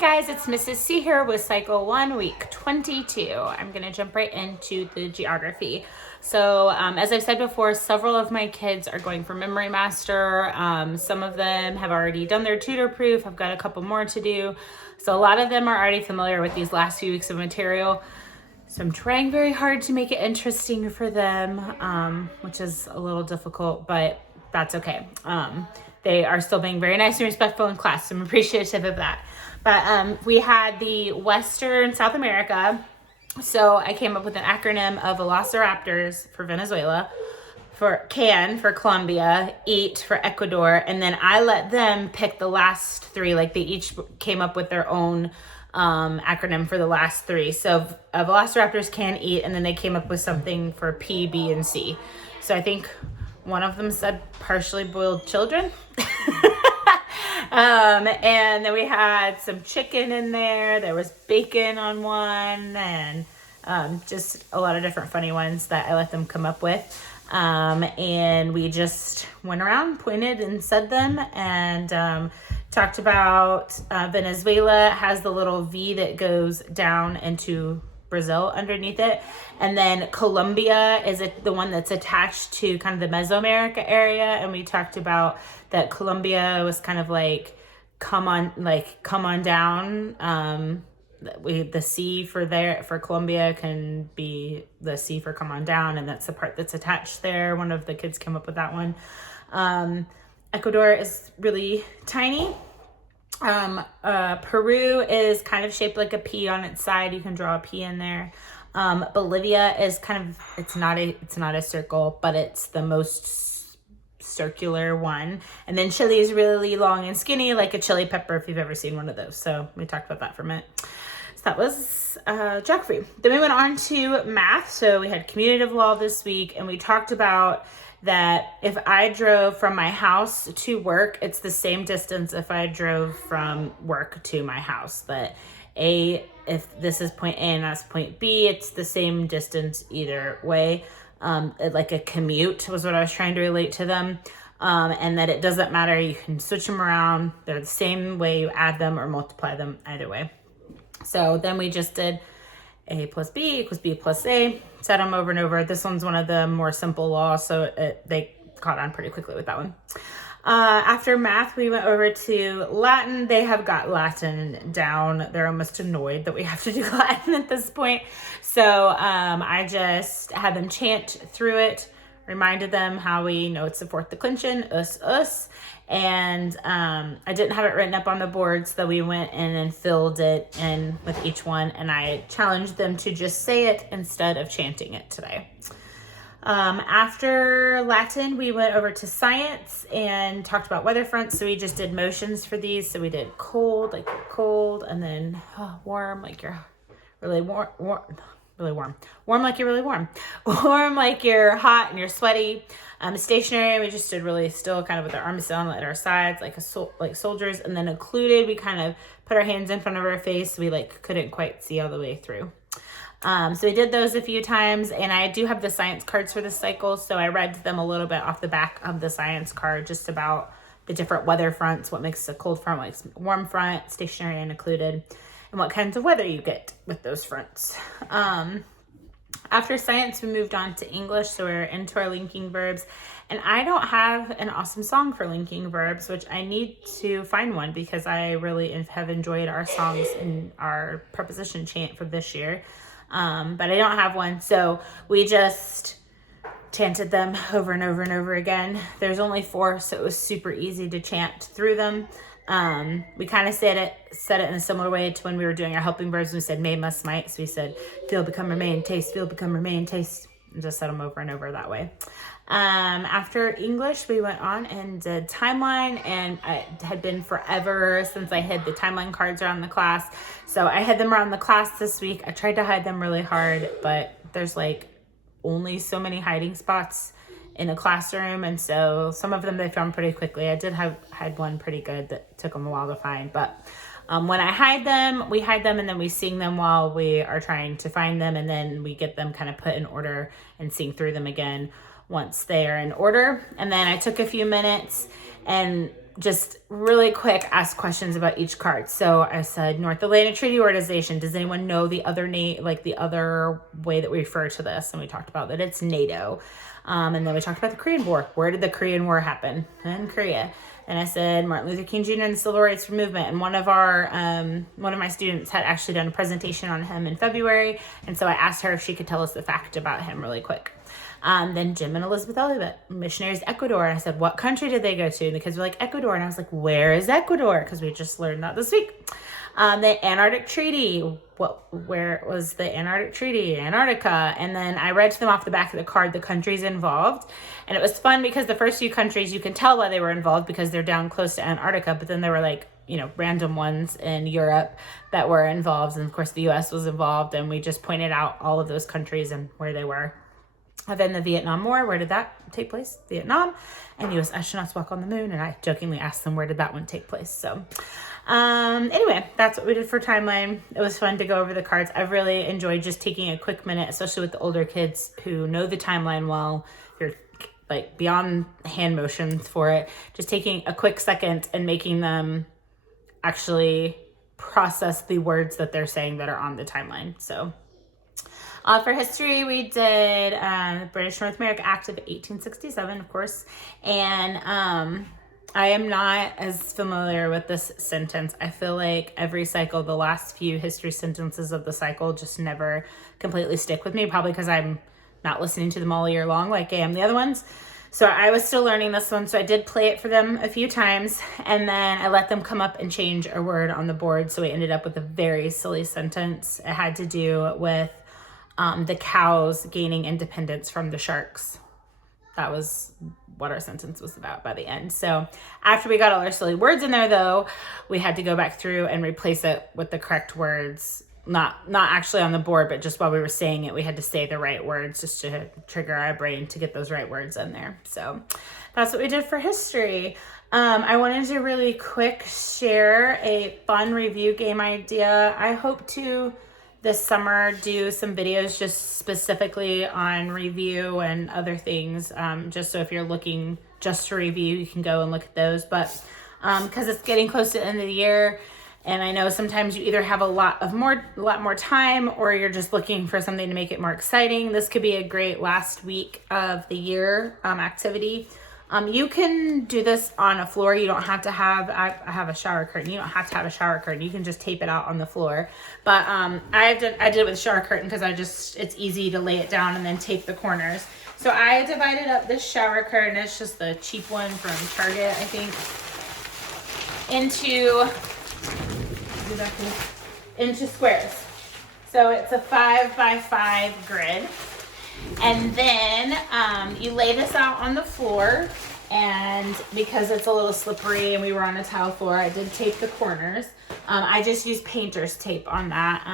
guys, it's Mrs. C here with Cycle 1, Week 22. I'm going to jump right into the geography. So as I've said before, several of my kids are going for Memory Master. Some of them have already done their tutor proof. I've got a couple more to do. So a lot of them are already familiar with these last few weeks of material. So I'm trying very hard to make it interesting for them, which is a little difficult, but that's okay. They are still being very nice and respectful in class, so I'm appreciative of that. But we had the Western South America, so I came up with an acronym of Velociraptors for Venezuela, for CAN for Colombia, EAT for Ecuador, and then I let them pick the last three. Like they each came up with their own acronym for the last three. So Velociraptors, CAN, EAT, and then they came up with something for P, B, and C. So I think one of them said partially boiled children. And then we had some chicken in there. There was bacon on one, and just a lot of different funny ones that I let them come up with. And we just went around, pointed and said them, and talked about Venezuela has the little V that goes down into Brazil underneath it. And then Colombia is the one that's attached to kind of the Mesoamerica area. And we talked about that Colombia was kind of like, come on down. The C for Colombia can be the C for come on down. And that's the part that's attached there. One of the kids came up with that one. Ecuador is really tiny. Peru is kind of shaped like a P on its side. You can draw a P in there. Bolivia is kind of, it's not a circle, but it's the most circular one. And then Chile is really long and skinny, like a chili pepper, if you've ever seen one of those. So we talked about that for a minute. So that was geography. Then we went on to math. So we had commutative law this week, and we talked about that if I drove from my house to work, it's the same distance if I drove from work to my house. But if this is point A and that's point B, it's the same distance either way. Like a commute was what I was trying to relate to them. And that it doesn't matter. You can switch them around. They're the same way. You add them or multiply them either way. So then we just did A plus B equals B plus A. Said them over and over. This one's one of the more simple laws, so they caught on pretty quickly with that one. After math, we went over to Latin. They have got Latin down. They're almost annoyed that we have to do Latin at this point. So I just had them chant through it, reminded them how we know it's the fourth declension, us. And I didn't have it written up on the board, so we went in and filled it in with each one, and I challenged them to just say it instead of chanting it today. After Latin, we went over to science and talked about weather fronts. So we just did motions for these. So we did cold, like you're cold, and then warm, like you're really warm, warm like you're really warm, warm like you're hot and you're sweaty. Stationary, we just stood really still, kind of with our arms down at our sides, like soldiers. And then occluded, we kind of put our hands in front of our face. So we couldn't quite see all the way through. So we did those a few times, and I do have the science cards for this cycle. So I read them a little bit off the back of the science card, just about the different weather fronts, what makes a cold front, what makes a warm front, stationary and occluded, and what kinds of weather you get with those fronts. After science, we moved on to English, so we're into our linking verbs. And I don't have an awesome song for linking verbs, which I need to find one because I really have enjoyed our songs in our preposition chant for this year. But I don't have one, so we just chanted them over and over and over again. There's only 4, so it was super easy to chant through them. We kind of said it in a similar way to when we were doing our helping verbs. We said may, must, might. So we said feel, become, remain, taste, feel, become, remain, taste, and just said them over and over that way. After English, we went on and did timeline, and it had been forever since I hid the timeline cards around the class. So I hid them around the class this week. I tried to hide them really hard, but there's only so many hiding spots in a classroom, and so some of them they found pretty quickly. I had one pretty good that took them a while to find, but when I hide them, we hide them and then we sing them while we are trying to find them, and then we get them kind of put in order and sing through them again once they are in order. And then I took a few minutes and just really quick ask questions about each card. So I said North Atlantic Treaty Organization. Does anyone know the other name, like the other way that we refer to this? And we talked about that it's NATO. And then we talked about the Korean War. Where did the Korean War happen? In Korea. And I said Martin Luther King Jr. and the Civil Rights Movement. And one of my students had actually done a presentation on him in February. And so I asked her if she could tell us the fact about him really quick. Then Jim and Elizabeth Elliott, missionaries to Ecuador. And I said, what country did they go to? And the kids were like, Ecuador. And I was like, where is Ecuador? Because we just learned that this week. The Antarctic Treaty. Where was the Antarctic Treaty? Antarctica. And then I read to them off the back of the card the countries involved. And it was fun because the first few countries, you can tell why they were involved because they're down close to Antarctica. But then there were like, random ones in Europe that were involved. And of course, the U.S. was involved. And we just pointed out all of those countries and where they were. Then the Vietnam War, where did that take place? Vietnam. And U.S. astronauts walk on the moon. And I jokingly asked them, where did that one take place? So anyway, that's what we did for timeline. It was fun to go over the cards. I've really enjoyed just taking a quick minute, especially with the older kids who know the timeline well. You're like beyond hand motions for it. Just taking a quick second and making them actually process the words that they're saying that are on the timeline. So for history, we did the British North America Act of 1867, of course. And I am not as familiar with this sentence. I feel like every cycle, the last few history sentences of the cycle just never completely stick with me, probably because I'm not listening to them all year long like I am the other ones. So I was still learning this one, so I did play it for them a few times, and then I let them come up and change a word on the board, so we ended up with a very silly sentence. It had to do with the cows gaining independence from the sharks. That was what our sentence was about by the end. So after we got all our silly words in there, though, we had to go back through and replace it with the correct words. Not actually on the board, but just while we were saying it, we had to say the right words just to trigger our brain to get those right words in there. So that's what we did for history. I wanted to really quick share a fun review game idea. I hope to this summer do some videos just specifically on review and other things, just so if you're looking just to review, you can go and look at those. But because it's getting close to the end of the year, and I know sometimes you either have a lot more time, or you're just looking for something to make it more exciting. This could be a great last week of the year activity. You can do this on a floor. You don't have to have, I have a shower curtain. You don't have to have a shower curtain. You can just tape it out on the floor. But I did it with a shower curtain because it's easy to lay it down and then tape the corners. So I divided up this shower curtain. It's just the cheap one from Target, I think, into squares. So it's a 5x5 grid. And then you lay this out on the floor, and because it's a little slippery and we were on a tile floor, I did tape the corners. I just used painter's tape on that,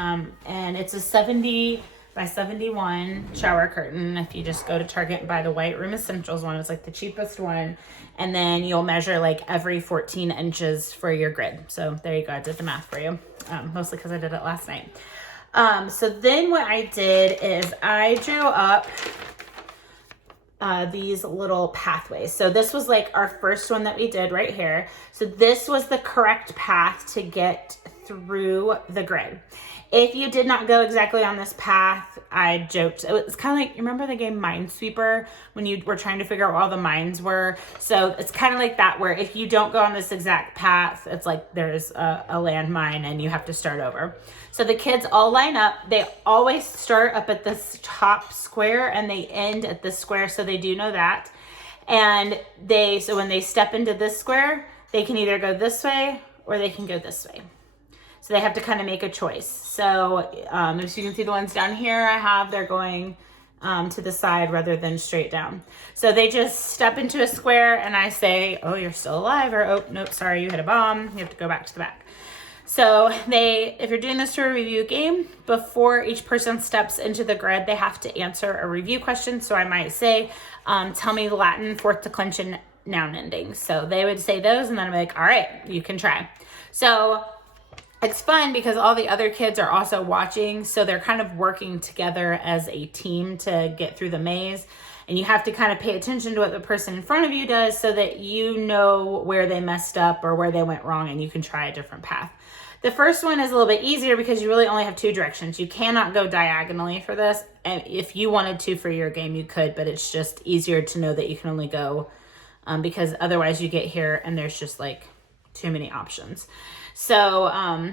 and it's a 70 by 71 shower curtain. If you just go to Target and buy the White Room Essentials one, it's like the cheapest one, and then you'll measure like every 14 inches for your grid. So there you go, I did the math for you, mostly because I did it last night. So then what I did is I drew up these little pathways. So this was like our first one that we did right here. So this was the correct path to get through the grid. If you did not go exactly on this path, I joked. It's kind of like, you remember the game Minesweeper when you were trying to figure out where all the mines were? So it's kind of like that, where if you don't go on this exact path, it's like there's a landmine and you have to start over. So the kids all line up. They always start up at this top square and they end at this square, so they do know that. And so when they step into this square, they can either go this way or they can go this way. So they have to kind of make a choice. So as you can see, the ones down here they're going to the side rather than straight down. So they just step into a square and I say, oh, you're still alive, or oh, nope, sorry, you hit a bomb. You have to go back to the back. So if you're doing this to a review game, before each person steps into the grid, they have to answer a review question. So I might say, tell me Latin fourth declension noun endings. So they would say those, and then I'm like, all right, you can try. So it's fun because all the other kids are also watching, so they're kind of working together as a team to get through the maze. And you have to kind of pay attention to what the person in front of you does so that you know where they messed up or where they went wrong, and you can try a different path. The first one is a little bit easier because you really only have 2 directions. You cannot go diagonally for this. And if you wanted to for your game, you could, but it's just easier to know that you can only go because otherwise you get here and there's just like too many options. So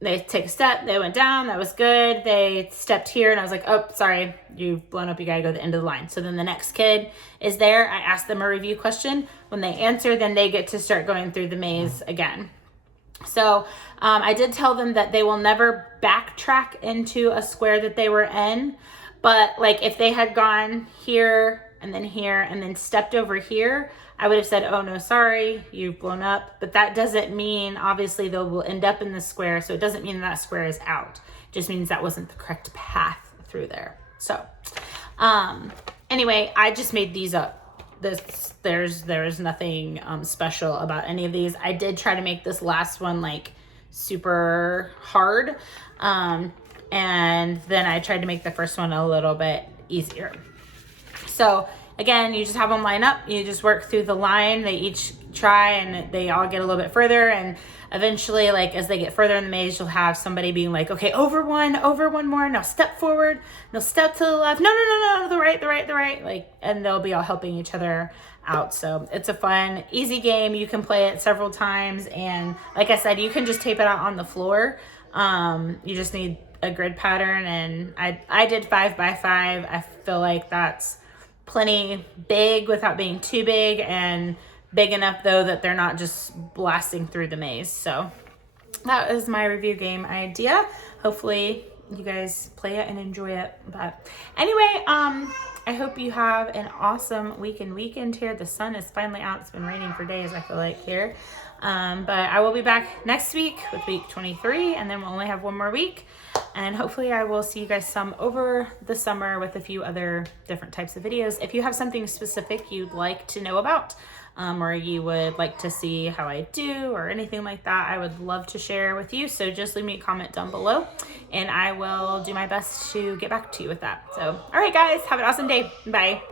they take a step, they went down, that was good. They stepped here and I was like, oh, sorry, you've blown up, you gotta go to the end of the line. So then the next kid is there. I asked them a review question. When they answer, then they get to start going through the maze again. So I did tell them that they will never backtrack into a square that they were in. But like if they had gone here and then stepped over here, I would have said, oh no, sorry, you've blown up. But that doesn't mean, obviously, they will end up in the square. So it doesn't mean that square is out. It just means that wasn't the correct path through there. So anyway, I just made these up. There's nothing special about any of these. I did try to make this last one like super hard. And then I tried to make the first one a little bit easier. So again, you just have them line up. You just work through the line. They each try and they all get a little bit further. And eventually, like as they get further in the maze, you'll have somebody being like, okay, over one more. Now step forward. Now step to the left. No, the right. Like, and they'll be all helping each other out. So it's a fun, easy game. You can play it several times. And like I said, you can just tape it out on the floor. You just need a grid pattern. And I did 5 by 5. I feel like that's plenty big without being too big, and big enough though that they're not just blasting through the maze. So that is my review game idea. Hopefully you guys play it and enjoy it. But anyway, I hope you have an awesome weekend here. The sun is finally out. It's been raining for days, I feel like, here. But I will be back next week with week 23, and then we'll only have one more week. And hopefully I will see you guys some over the summer with a few other different types of videos. If you have something specific you'd like to know about, or you would like to see how I do or anything like that, I would love to share with you. So just leave me a comment down below and I will do my best to get back to you with that. So, all right guys, have an awesome day. Bye.